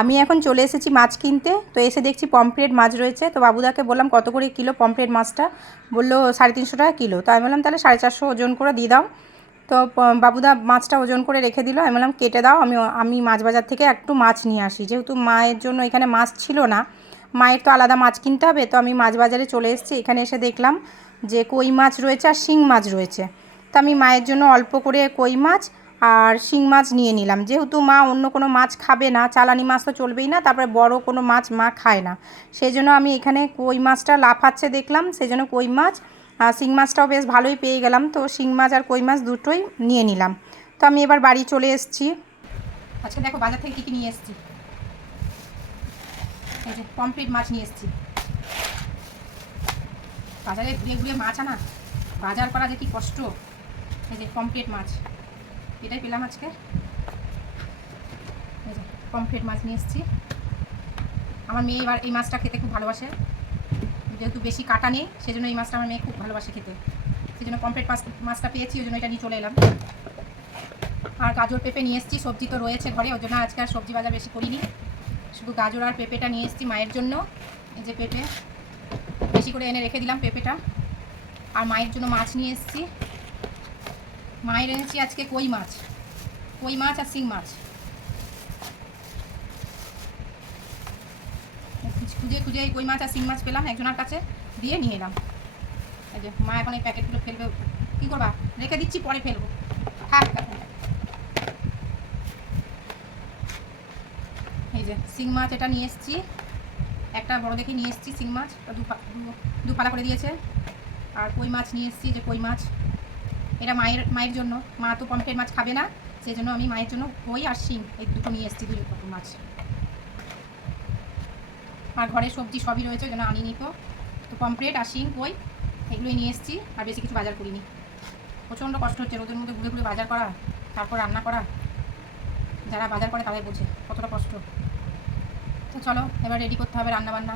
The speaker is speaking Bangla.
আমি এখন চলে এসেছি মাছ কিনতে। তো এসে দেখছি পমফ্রেট মাছ রয়েছে। তো বাবুদাকে বললাম কত করে কিলো পমফ্রেট মাছটা, বললো 350 টাকা কিলো। তো আমি বললাম তাহলে 450 ওজন করে দিয়ে দাও। তো বাবুদা মাছটা ওজন করে রেখে দিল। আমি বললাম কেটে দাও, আমি মাছ বাজার থেকে একটু মাছ নিয়ে আসি, যেহেতু মায়ের জন্য এখানে মাছ ছিল না, মায়ের তো আলাদা মাছ কিনতে হবে। তো আমি মাছ বাজারে চলে এসেছি। এখানে এসে দেখলাম যে কই মাছ রয়েছে আর শিং মাছ রয়েছে। তো আমি মায়ের জন্য অল্প করে কই মাছ আর শিং মাছ নিয়ে নিলাম, যেহেতু মা অন্য কোনো মাছ খাবে না, চালানি মাছ তো চলবেই না, তারপরে বড় কোনো মাছ মা খায় না, সেই জন্য আমি এখানে কই মাছটা লাফাচ্ছে দেখলাম, সেই জন্য কই মাছ আর শিং মাছটাও বেশ ভালোই পেয়ে গেলাম। তো শিং মাছ আর কই মাছ দুটোই নিয়ে নিলাম। তো আমি এবার বাড়ি চলে এসেছি। আচ্ছা দেখো বাজার থেকে কী কী নিয়ে এসেছি। এই যে পমফ্রেট মাছ নিয়ে এসেছি। বাজারে ঘুরে ঘুরে মাছ আনা, বাজার করা যে কি কষ্ট। এই যে পমফ্রেট মাছ, এটাই পেলাম আজকে। এই যে পমফ্রেট মাছ নিয়ে এসেছি। আমার মেয়ে এবার এই মাছটা খেতে খুব ভালোবাসে, যেহেতু বেশি কাটা নেই, সেজন্য এই মাছটা আমার মেয়ে খুব ভালোবাসে খেতে, সেই জন্য পমফ্রেট মাছটা পেয়েছি, ওই জন্য এটা নিয়ে চলে এলাম। আর গাজর পেঁপে নিয়ে এসেছি, সবজি তো রয়েছে ঘরে, ওই জন্য আজকে আর সবজি বাজার বেশি করিনি, শুধু গাজর আর পেঁপেটা নিয়ে এসেছি মায়ের জন্য। এই যে পেঁপে বেশি করে এনে রেখে দিলাম পেঁপেটা। আর মায়ের জন্য মাছ নিয়ে এসেছি। মায়ের এনেছি আজকে কই মাছ আর শিং মাছ। খুঁজে খুঁজে এই কই মাছ আর শিং মাছ পেলাম একজনের কাছে, দিয়ে নিয়ে এলাম। এই যে মা এখন এই প্যাকেটগুলো ফেলবে, কী করবা, রেখে দিচ্ছি, পরে ফেলবো। হ্যাঁ এই যে শিং মাছ এটা নিয়ে এসেছি, একটা বড় দেখে নিয়ে এসেছি শিং মাছ, দু ফালা করে দিয়েছে। আর কই মাছ নিয়ে এসেছি, যে কই মাছ এটা মায়ের জন্য, মা তো পমফ্রেট মাছ খাবে না, সেই জন্য আমি মায়ের জন্য কই আর শিং এই দুটো নিয়ে এসেছি, 2 রকম মাছ। আর ঘরে সবজি সবই রয়েছে, ওই জন্য আনিনি। তো পমফ্রেট আর শিং কই এগুলোই নিয়ে এসেছি, আর বেশি কিছু বাজার করিনি। প্রচণ্ড কষ্ট হচ্ছে রোদের মধ্যে ঘুরে ঘুরে বাজার করা, তারপর রান্না করা। যারা বাজার করে তারাই বোঝে কতটা কষ্ট। তো চলো এবার রেডি করতে হবে রান্নাবান্না।